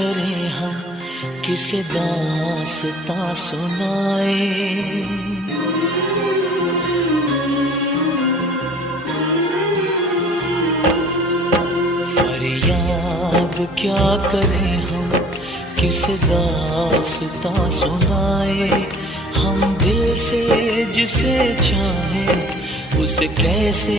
करें हम, किसे दास्तां सुनाए। फरियाद क्या करें हम, किसे दास्तां सुनाए। हम दिल से जिसे चाहे उसे कैसे